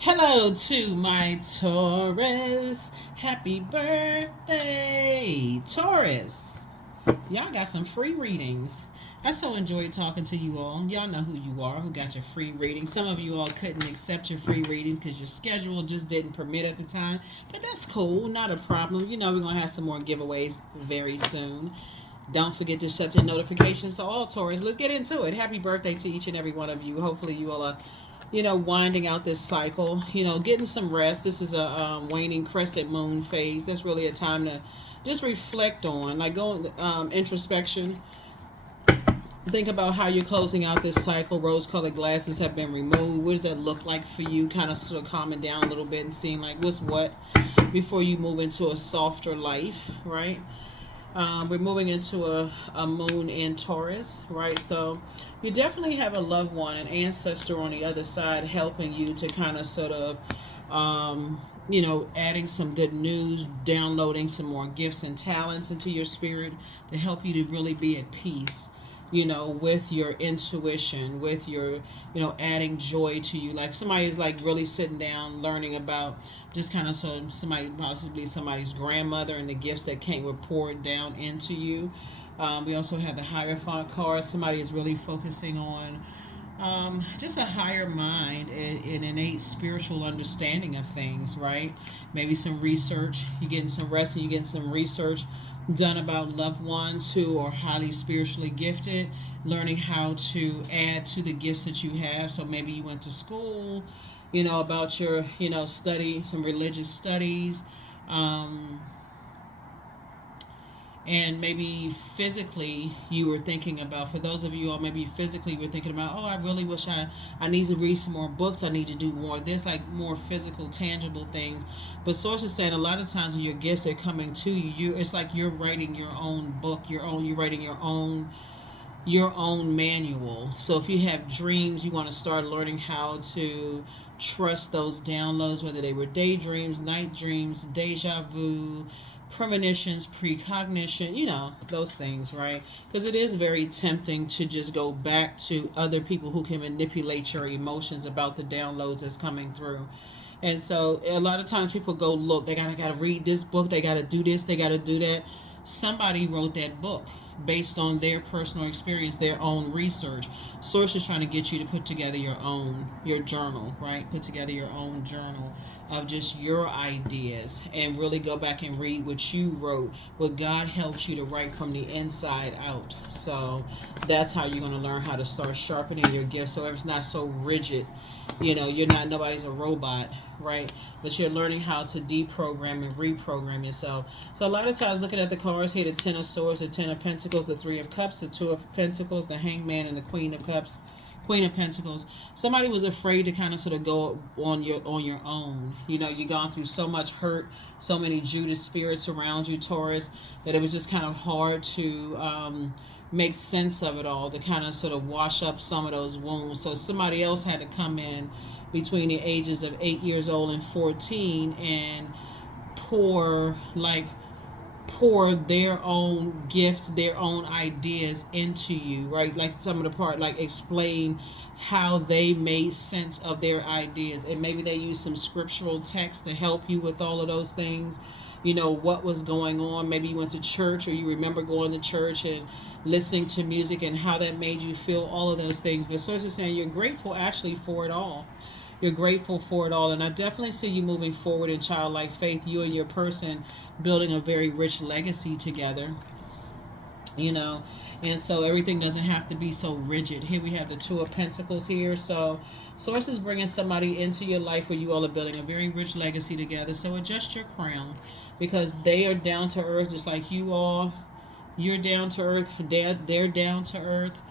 Hello to my Taurus. Happy birthday, Taurus. Y'all got some free readings. I so enjoyed talking to you all. Y'all know who you are, who got your free readings. Some of you all couldn't accept your free readings because your schedule just didn't permit at the time. But that's cool, not a problem. You know, we're going to have some more giveaways very soon. Don't forget to shut your notifications to all Taurus. Let's get into it. Happy birthday to each and every one of you. Hopefully you all are winding out this cycle, getting some rest. This is a waning crescent moon phase. That's really a time to just reflect on, like going introspection. Think about how you're closing out this cycle. Rose-colored glasses have been removed. What does that look like for you? Kind of sort of calming down a little bit and seeing like what's what before you move into a softer life, right? We're moving into a moon in Taurus, right? So you definitely have a loved one, an ancestor on the other side helping you to kind of sort of, adding some good news, downloading some more gifts and talents into your spirit to help you to really be at peace, with your intuition, with your, adding joy to you. Like somebody is like really sitting down, learning about just kind of somebody, possibly somebody's grandmother and the gifts that came were poured down into you. We also have the Hierophant card. Somebody is really focusing on just a higher mind and innate spiritual understanding of things, right? Maybe some research. You're getting some rest and you're getting some research done about loved ones who are highly spiritually gifted, learning how to add to the gifts that you have. So maybe you went to school, about your, study, some religious studies. Um, and maybe physically you were thinking about, for those of you all maybe physically were thinking about, oh, I really wish I need to read some more books, I need to do more of this, like more physical tangible things. But source is saying a lot of times when your gifts are coming to you, it's like you're writing your own book, you're writing your own manual. So if you have dreams, you want to start learning how to trust those downloads, whether they were daydreams, night dreams, deja vu, premonitions, precognition, those things, right? Because it is very tempting to just go back to other people who can manipulate your emotions about the downloads that's coming through. And so a lot of times people go look, they gotta read this book, they gotta do this, they gotta do that. Somebody wrote that book based on their personal experience, their own research. Source is trying to get you to put together your journal, right? Put together your own journal of just your ideas and really go back and read what you wrote, what God helps you to write from the inside out. So that's how you're going to learn how to start sharpening your gifts so it's not so rigid. Nobody's a robot, right? But you're learning how to deprogram and reprogram yourself. So a lot of times looking at the cards here, the Ten of Swords, the Ten of Pentacles, the Three of Cups, the Two of Pentacles, the Hangman, and the Queen of Cups, Queen of Pentacles. Somebody was afraid to kind of sort of go on your own. You've gone through so much hurt, so many Judas spirits around you, Taurus, that it was just kind of hard to make sense of it all, to kind of sort of wash up some of those wounds. So somebody else had to come in between the ages of 8 years old and 14 and pour their own gift, their own ideas into you, right? Like some of the part, like explain how they made sense of their ideas. And maybe they use some scriptural text to help you with all of those things. What was going on. Maybe you went to church or you remember going to church and listening to music and how that made you feel, all of those things. But Source is saying you're grateful actually for it all. You're grateful for it all. And I definitely see you moving forward in childlike faith, you and your person building a very rich legacy together, and so everything doesn't have to be so rigid. Here we have the Two of Pentacles here. So Source is bringing somebody into your life where you all are building a very rich legacy together. So adjust your crown because they are down to earth just like you are. You're down to earth. They're down to earth.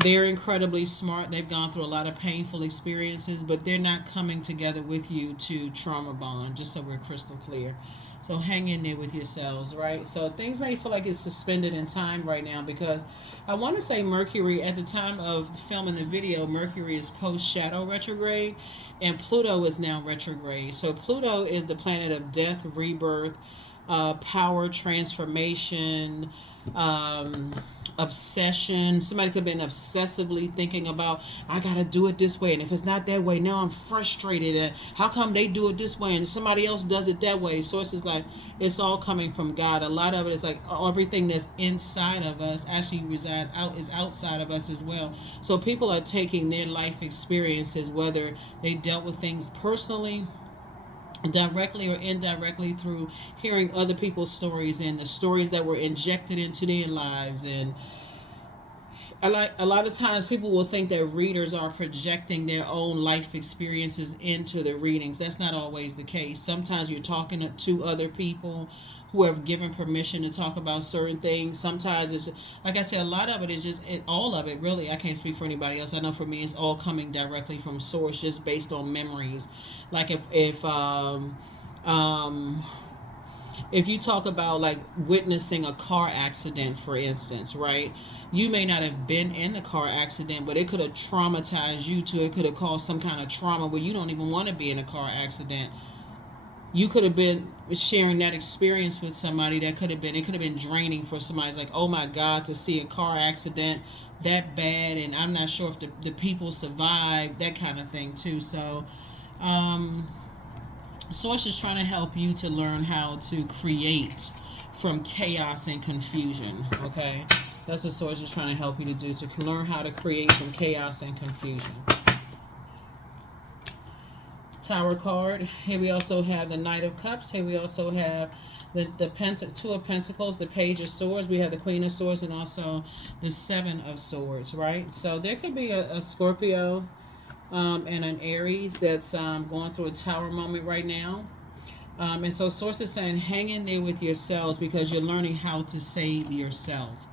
They're incredibly smart. They've gone through a lot of painful experiences, but they're not coming together with you to trauma bond, just so we're crystal clear. So hang in there with yourselves, right? So things may feel like it's suspended in time right now because I want to say Mercury, at the time of filming the video, Mercury is post-shadow retrograde and Pluto is now retrograde. So Pluto is the planet of death, rebirth, power, transformation, obsession. Somebody could have been obsessively thinking about, I gotta do it this way, and if it's not that way, now I'm frustrated, and how come they do it this way and somebody else does it that way? Source is like, it's all coming from God. A lot of it is like everything that's inside of us actually is outside of us as well. So people are taking their life experiences, whether they dealt with things personally, directly or indirectly, through hearing other people's stories and the stories that were injected into their lives. And a lot of times people will think that readers are projecting their own life experiences into the readings. That's not always the case. Sometimes you're talking to other people who have given permission to talk about certain things. Sometimes it's, like I said, a lot of it is just, all of it really, I can't speak for anybody else. I know for me it's all coming directly from source, just based on memories. Like if you talk about like witnessing a car accident, for instance, right? You may not have been in the car accident, but it could have traumatized you too. It could have caused some kind of trauma where you don't even want to be in a car accident. You could have been sharing that experience with somebody that could have been, it could have been draining for somebody. It's like, oh my God, to see a car accident that bad, and I'm not sure if the people survived, that kind of thing too. So, Source is trying to help you to learn how to create from chaos and confusion, okay? That's what Source is trying to help you to do, to learn how to create from chaos and confusion. Tower card. Here we also have the Knight of Cups. Here we also have the Two of Pentacles, the Page of Swords. We have the Queen of Swords, and also the Seven of Swords, right? So there could be a Scorpio and an Aries that's going through a tower moment right now. And so Source is saying, hang in there with yourselves, because you're learning how to save yourself.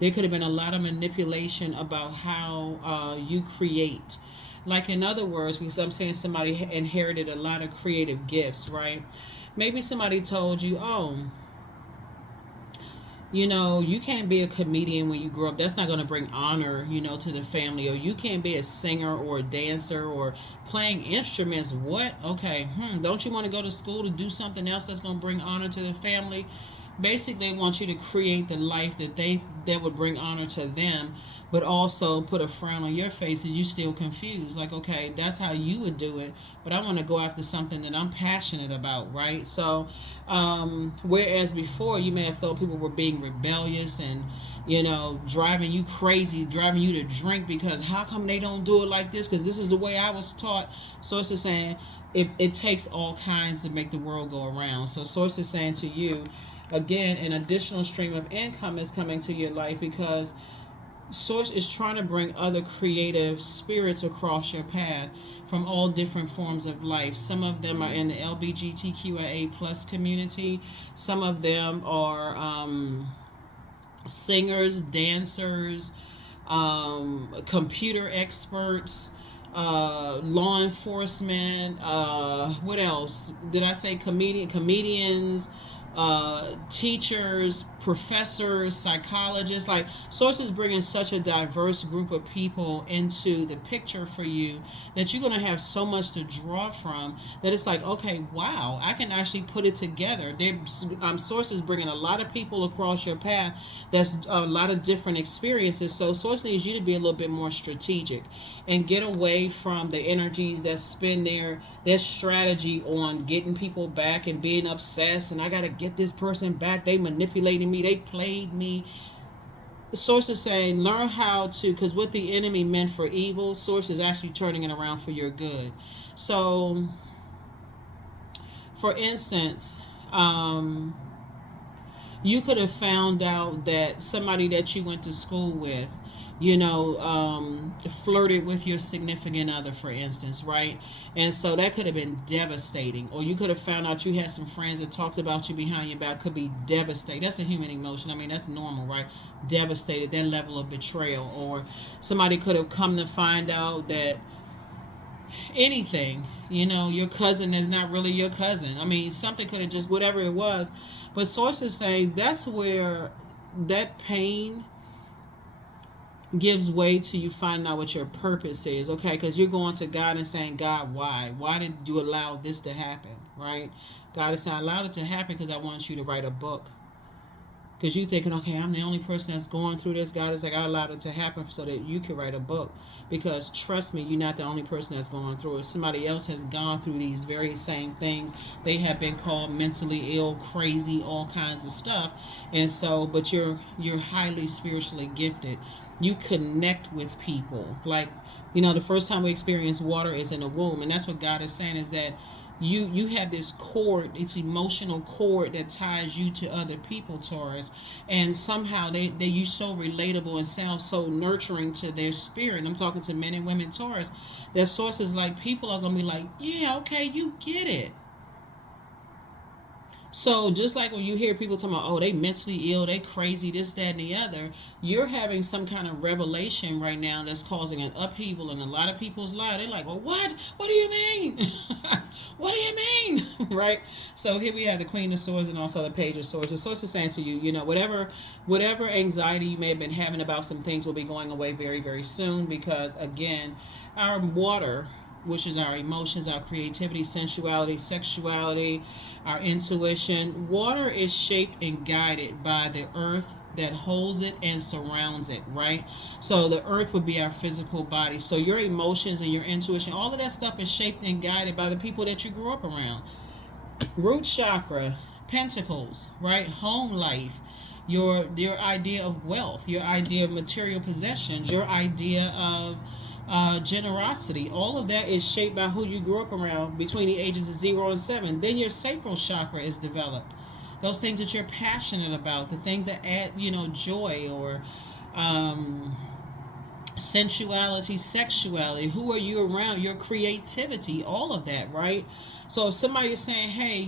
There could have been a lot of manipulation about how you create. Like, in other words, because I'm saying somebody inherited a lot of creative gifts, right? Maybe somebody told you, oh, you know, you can't be a comedian when you grow up. That's not going to bring honor, you know, to the family. Or you can't be a singer or a dancer or playing instruments. What? Okay. Don't you want to go to school to do something else that's going to bring honor to the family? Basically, they want you to create the life that would bring honor to them, but also put a frown on your face and you still confused. Like, okay, that's how you would do it, but I want to go after something that I'm passionate about, right? So, whereas before you may have thought people were being rebellious and, you know, driving you crazy, driving you to drink, because how come they don't do it like this? Because this is the way I was taught. Source is saying it takes all kinds to make the world go around. So Source is saying to you, again, an additional stream of income is coming to your life, because Source is trying to bring other creative spirits across your path from all different forms of life. Some of them are in the LGBTQIA plus community. Some of them are singers, dancers, computer experts, law enforcement. What else did I say? Comedians, teachers, professors, psychologists. Like, Source is bringing such a diverse group of people into the picture for you that you're going to have so much to draw from, that it's like, okay, wow, I can actually put it together. Source is bringing a lot of people across your path. That's a lot of different experiences. So Source needs you to be a little bit more strategic and get away from the energies that spend their strategy on getting people back and being obsessed, and I got to get this person back, they manipulated me, they played me. Source is saying, learn how to, because what the enemy meant for evil, Source is actually turning it around for your good. So, for instance, you could have found out that somebody that you went to school with, you know, flirted with your significant other, for instance, right? And so that could have been devastating. Or you could have found out you had some friends that talked about you behind your back. Could be devastating. That's a human emotion. I mean, that's normal, right? Devastated, that level of betrayal. Or somebody could have come to find out that anything, you know, your cousin is not really your cousin. I mean, something could have just, whatever it was. But Source is saying that's where that pain gives way to you finding out what your purpose is, okay? Because you're going to God and saying, God, why? Why did you allow this to happen, right? God is saying, I allowed it to happen because I want you to write a book. Because you thinking, okay, I'm the only person that's going through this. God is like, I allowed it to happen so that you can write a book. Because trust me, you're not the only person that's going through it. Somebody else has gone through these very same things. They have been called mentally ill, crazy, all kinds of stuff. And so, but you're highly spiritually gifted. You connect with people. Like, the first time we experience water is in the womb. And that's what God is saying, is that you have this cord, it's emotional cord that ties you to other people, Taurus, and somehow they you so relatable and sound so nurturing to their spirit. And I'm talking to men and women, Taurus. Their sources, like, people are gonna be like, yeah, okay, you get it. So just like when you hear people talking about, oh, they mentally ill, they crazy, this, that, and the other, you're having some kind of revelation right now that's causing an upheaval in a lot of people's lives. They're like, well, what? What do you mean? What do you mean? Right? So here we have the Queen of Swords and also the Page of Swords. The Source is saying to you, whatever anxiety you may have been having about some things will be going away very, very soon, because, again, our water, which is our emotions, our creativity, sensuality, sexuality, our intuition. Water is shaped and guided by the earth that holds it and surrounds it, right? So the earth would be our physical body. So your emotions and your intuition, all of that stuff is shaped and guided by the people that you grew up around. Root chakra, pentacles, right? Home life, your idea of wealth, your idea of material possessions, your idea of generosity, all of that is shaped by who you grew up around between the ages of 0 and 7. Then your sacral chakra is developed. Those things that you're passionate about, the things that add, joy or sensuality, sexuality, who are you around, your creativity, all of that, right? So if somebody is saying, hey,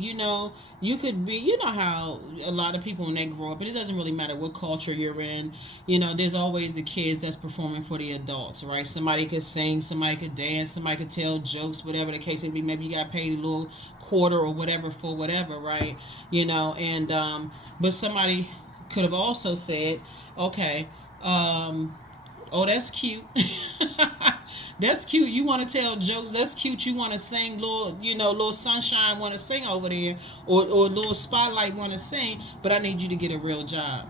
you could be, how a lot of people when they grow up, and it doesn't really matter what culture you're in, there's always the kids that's performing for the adults, right? Somebody could sing, somebody could dance, somebody could tell jokes, whatever the case may be. Maybe you got paid a little quarter or whatever for whatever, right? But somebody could have also said, okay, oh, that's cute. That's cute. You want to tell jokes. That's cute. You want to sing, little sunshine want to sing over there, or little spotlight want to sing. But I need you to get a real job.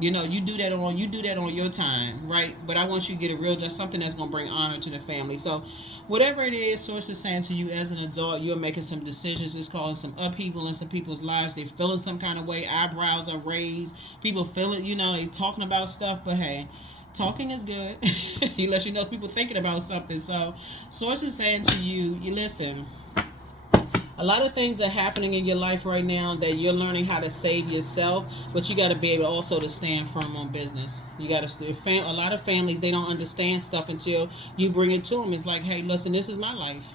You do that on your time, right? But I want you to get a real job, something that's gonna bring honor to the family. So, whatever it is, Source is saying to you as an adult, you're making some decisions. It's causing some upheaval in some people's lives. They're feeling some kind of way. Eyebrows are raised. People feel it. They talking about stuff. But hey, talking is good. He lets you know people thinking about something. So Source is saying to you, listen, a lot of things are happening in your life right now that you're learning how to save yourself, but you got to be able also to stand firm on business. You got to a lot of families, they don't understand stuff until you bring it to them. It's like, hey, listen, this is my life.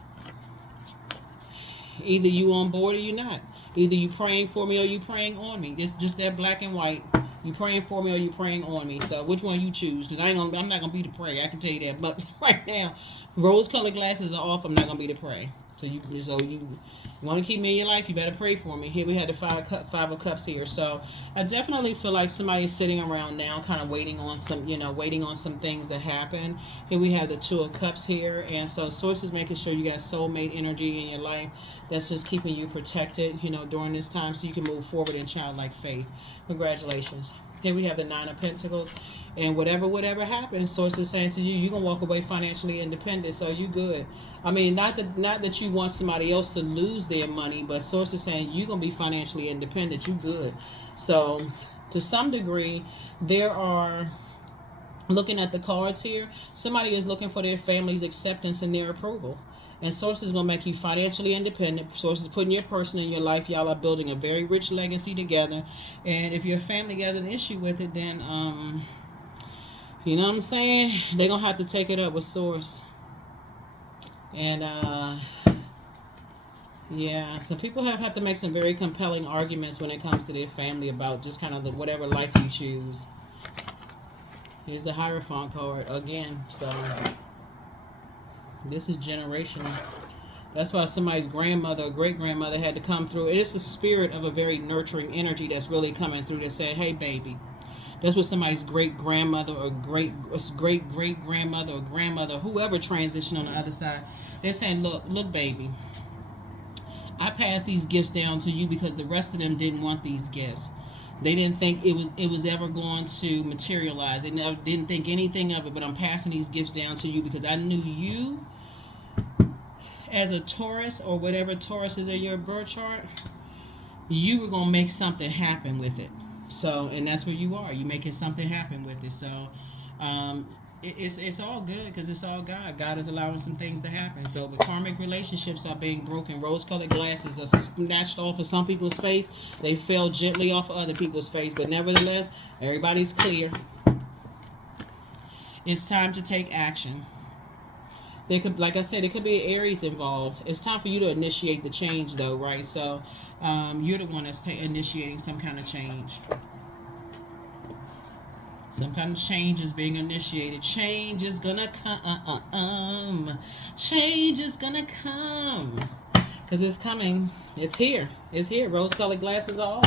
Either you on board or you not. Either you praying for me or you praying on me. It's just that black and white. You praying for me or you praying on me. So which one you choose? Because I'm not gonna be the prey. I can tell you that. But right now, rose-colored glasses are off. I'm not gonna be the prey. So you want to keep me in your life, you better pray for me. Here we had the five of cups here. So I definitely feel like somebody is sitting around now kind of waiting on some things to happen. Here we have the 2 of cups here. And so Source is making sure you got soulmate energy in your life that's just keeping you protected, during this time, so you can move forward in childlike faith. Congratulations. Here we have the 9 of Pentacles. And whatever happens, Source is saying to you, you're going to walk away financially independent, so you good. I mean, not that you want somebody else to lose their money, but Source is saying you're going to be financially independent. You good. So, to some degree, there are, looking at the cards here, somebody is looking for their family's acceptance and their approval. And Source is going to make you financially independent. Source is putting your person in your life. Y'all are building a very rich legacy together. And if your family has an issue with it, then, you know what I'm saying? They're going to have to take it up with Source. And, yeah, some people have to make some very compelling arguments when it comes to their family about just kind of whatever life you choose. Here's the Hierophant card again. So this is generational. That's why somebody's grandmother or great-grandmother had to come through. It is the spirit of a very nurturing energy that's really coming through that said, hey, baby. That's what somebody's great-grandmother or great-great-grandmother or grandmother, whoever transitioned on the other side, they're saying, look, baby, I passed these gifts down to you because the rest of them didn't want these gifts. They didn't think it was ever going to materialize. They never didn't think anything of it. But I'm passing these gifts down to you because I knew you as a Taurus or whatever Taurus is in your birth chart. You were gonna make something happen with it. So, and that's where you are. You making something happen with it. So, it's all good because it's all God. God is allowing some things to happen. So the karmic relationships are being broken. Rose-colored glasses are snatched off of some people's face. They fell gently off of other people's face. But nevertheless, everybody's clear. It's time to take action. There could, like I said, there could be Aries involved. It's time for you to initiate the change, though, right? So you're the one that's initiating some kind of change. Some kind of change is being initiated. Change is gonna come. Change is gonna come. Because it's coming. It's here. It's here. Rose-colored glasses off.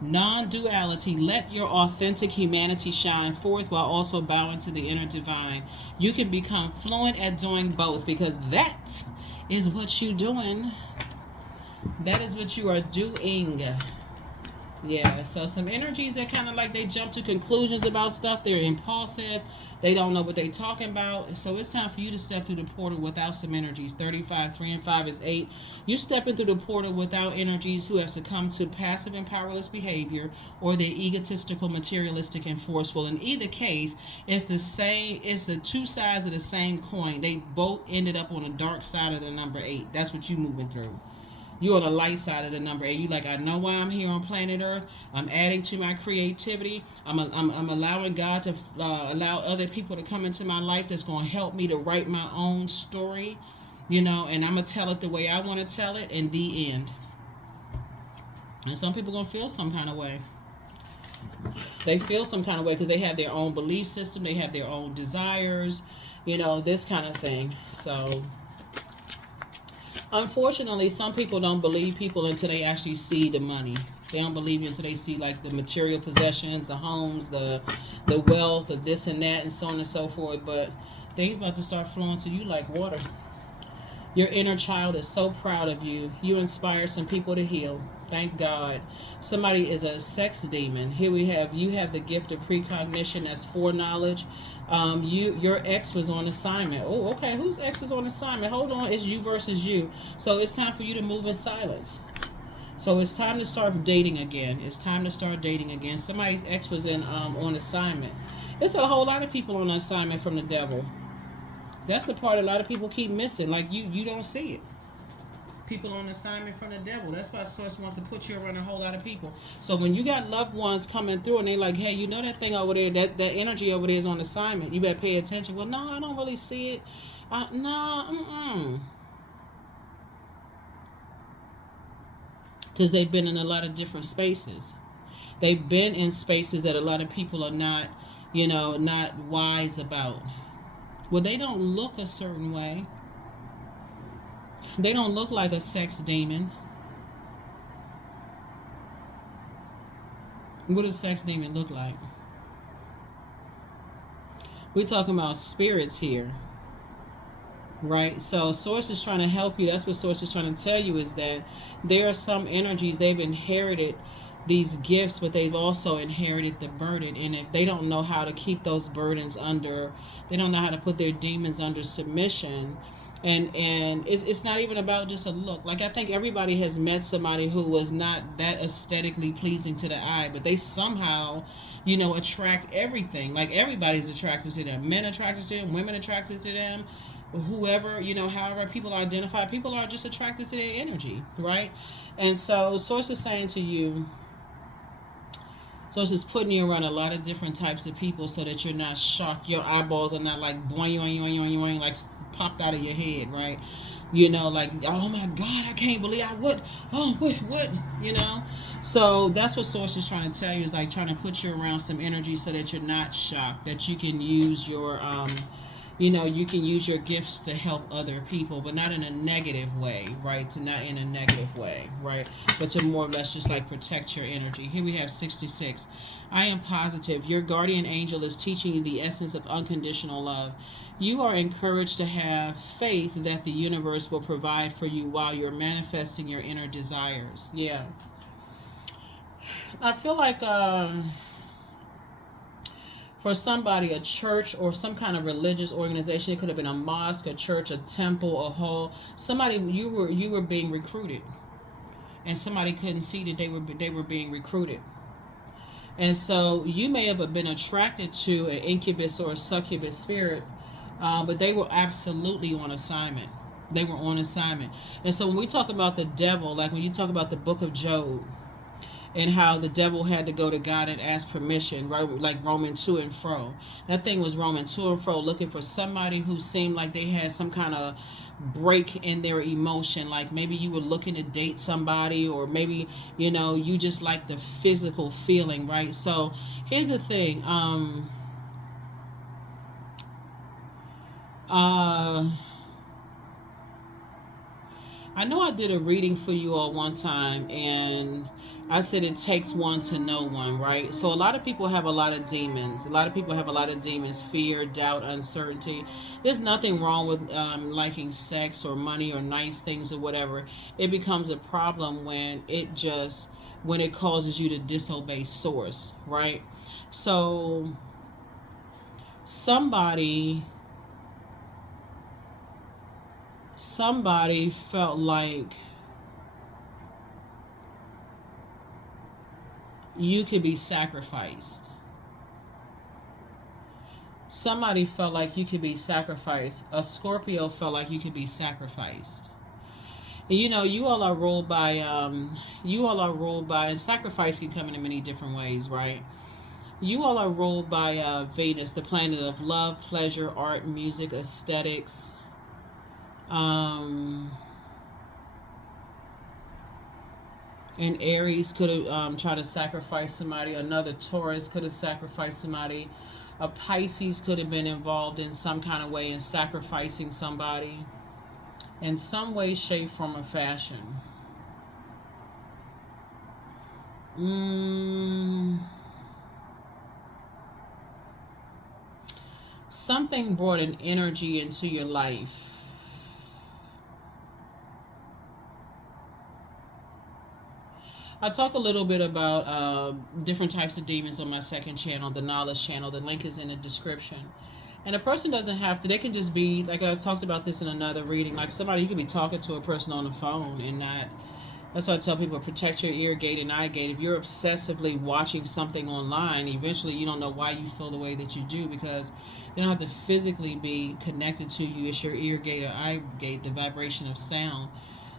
Non-duality. Let your authentic humanity shine forth while also bowing to the inner divine. You can become fluent at doing both because that is what you're doing. That is what you are doing. Yeah, so some energies that kind of like they jump to conclusions about stuff. They're impulsive. They don't know what they're talking about. So it's time for you to step through the portal without some energies. 35, 3 and 5 is 8. You stepping through the portal without energies who have succumbed to passive and powerless behavior or they're egotistical, materialistic, and forceful. In either case, it's the same. It's the two sides of the same coin. They both ended up on the dark side of the number 8. That's what you moving through. You're on the light side of the number 8. You like, I know why I'm here on planet Earth. I'm adding to my creativity. I'm allowing God to allow other people to come into my life that's going to help me to write my own story, and I'm going to tell it the way I want to tell it in the end. And some people going to feel some kind of way. They feel some kind of way because they have their own belief system. They have their own desires, this kind of thing. So unfortunately, some people don't believe people until they actually see the money. They don't believe it until they see like the material possessions, the homes, the wealth of this and that, and so on and so forth. But things about to start flowing to you like water. Your inner child is so proud of you. You inspire some people to heal. Thank God. Somebody is a sex demon. Here we have, you have the gift of precognition. That's foreknowledge. Your ex was on assignment. Oh, okay. Whose ex was on assignment? Hold on. It's you versus you. So it's time for you to move in silence. So it's time to start dating again. It's time to start dating again. Somebody's ex was on assignment. It's a whole lot of people on assignment from the devil. That's the part a lot of people keep missing. Like you don't see it. People on assignment from the devil. That's why Source wants to put you around a whole lot of people. So when you got loved ones coming through and they're like, hey, that thing over there, that energy over there is on assignment. You better pay attention. Well, no, I don't really see it. No. Because they've been in a lot of different spaces. They've been in spaces that a lot of people are not, not wise about. Well, they don't look a certain way. They don't look like a sex demon. What does a sex demon look like? We're talking about spirits here. Right? So Source is trying to help you. That's what Source is trying to tell you, is that there are some energies, they've inherited these gifts, but they've also inherited the burden. And if they don't know how to keep those burdens under, they don't know how to put their demons under submission. And it's not even about just a look. Like, I think everybody has met somebody who was not that aesthetically pleasing to the eye, but they somehow, attract everything. Like, everybody's attracted to them. Men attracted to them, women attracted to them, whoever, however people identify, people are just attracted to their energy, right? And so Source is saying to you, Source is putting you around a lot of different types of people so that you're not shocked. Your eyeballs are not like boing, boing, boing, boing, boing, like popped out of your head, right? Like, oh my God, I can't believe I would. Oh, what? So that's what Source is trying to tell you, is like trying to put you around some energy so that you're not shocked, that you can use your you can use your gifts to help other people, but not in a negative way, right? To not in a negative way, right? But to more or less just like protect your energy. Here we have 66. I am positive. Your guardian angel is teaching you the essence of unconditional love. You are encouraged to have faith that the universe will provide for you while you're manifesting your inner desires. Yeah. I feel like for somebody, a church or some kind of religious organization, it could have been a mosque, a church, a temple, a hall. Somebody, you were being recruited, and somebody couldn't see that they were being recruited. And so you may have been attracted to an incubus or a succubus spirit, but they were absolutely on assignment. They were on assignment. And so when we talk about the devil, like when you talk about the book of Job, and how the devil had to go to God and ask permission, right? Like roaming to and fro. That thing was roaming to and fro, looking for somebody who seemed like they had some kind of break in their emotion. Like maybe you were looking to date somebody, or maybe, you just like the physical feeling, right? So here's the thing. I know I did a reading for you all one time, and I said it takes one to know one, right? So a lot of people have a lot of demons. A lot of people have a lot of demons: fear, doubt, uncertainty. There's nothing wrong with liking sex or money or nice things or whatever. It becomes a problem when it causes you to disobey source, right? So somebody felt like you could be sacrificed. Somebody felt like you could be sacrificed. A Scorpio felt like you could be sacrificed. And you all are ruled by and sacrifice can come in many different ways, right? You all are ruled by Venus, the planet of love, pleasure, art, music, aesthetics. And Aries could have tried to sacrifice somebody. Another Taurus could have sacrificed somebody. A Pisces could have been involved in some kind of way in sacrificing somebody in some way, shape, form, or fashion. Something brought an energy into your life. I talk a little bit about different types of demons on my second channel, the knowledge channel. The link is in the description. And a person doesn't have to, they can just be, like I talked about this in another reading, like somebody, you could be talking to a person on the phone and not, that's why I tell people, protect your ear gate and eye gate. If you're obsessively watching something online, eventually you don't know why you feel the way that you do, because you don't have to physically be connected to you. It's your ear gate or eye gate, the vibration of sound.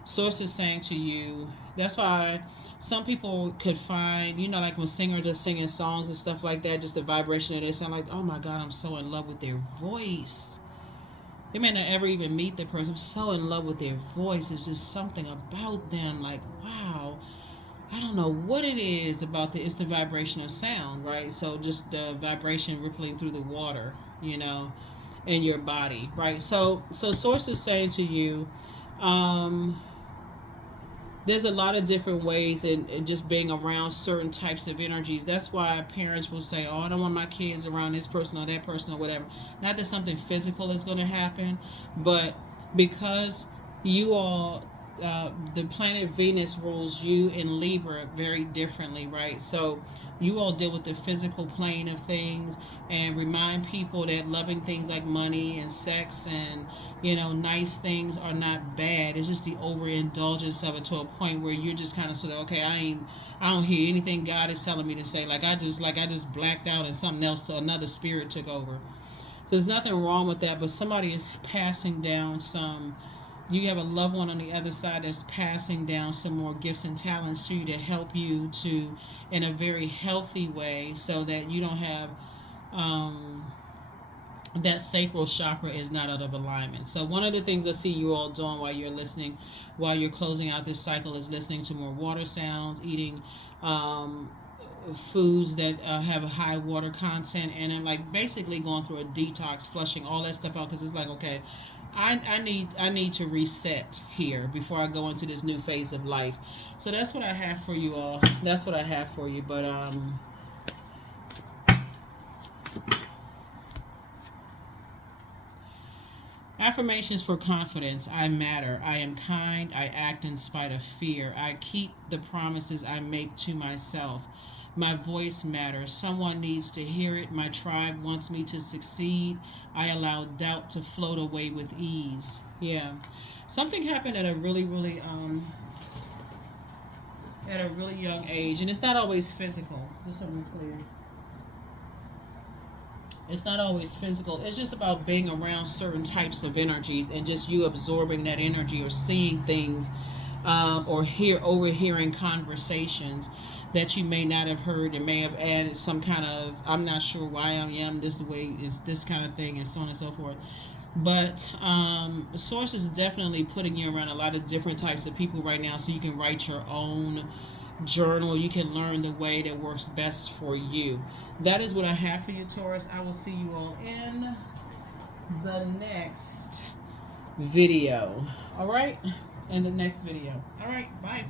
Source is saying to you, that's why some people could find, like when singers are singing songs and stuff like that, just the vibration of it, sound like, oh my God, I'm so in love with their voice. They may not ever even meet the person. I'm so in love with their voice. It's just something about them, like, wow. I don't know what it is about it's the vibration of sound, right? So just the vibration rippling through the water, in your body, right? So Source is saying to you, there's a lot of different ways in just being around certain types of energies. That's why parents will say, oh, I don't want my kids around this person or that person or whatever. Not that something physical is going to happen, but because you all, the planet Venus rules you in Libra very differently, right? So you all deal with the physical plane of things and remind people that loving things like money and sex and nice things are not bad. It's just the overindulgence of it to a point where you're just kind of sort of, okay, I don't hear anything God is telling me to say. Like I just blacked out and something else, to another spirit took over. So there's nothing wrong with that, but somebody is passing down you have a loved one on the other side that's passing down some more gifts and talents to you to help you to, in a very healthy way, so that you don't have that sacral chakra is not out of alignment. So one of the things I see you all doing while you're listening, while you're closing out this cycle, is listening to more water sounds, eating foods that have a high water content, and I'm like basically going through a detox, flushing all that stuff out because it's like, okay, I need to reset here before I go into this new phase of life. So that's what I have for you all. That's what I have for you. But affirmations for confidence. I matter. I am kind. I act in spite of fear. I keep the promises I make to myself. My voice matters. Someone needs to hear it. My tribe wants me to succeed. I allow doubt to float away with ease. Yeah. Something happened at a really young age, and it's not always physical. Just so we're clear. It's not always physical. It's just about being around certain types of energies and just you absorbing that energy or seeing things, or overhearing conversations that you may not have heard and may have added some kind of, I'm not sure why I am this way, it's this kind of thing, and so on and so forth. But the source is definitely putting you around a lot of different types of people right now so you can write your own journal. You can learn the way that works best for you. That is what I have for you, Taurus. I will see you all in the next video. All right? In the next video. All right. Bye.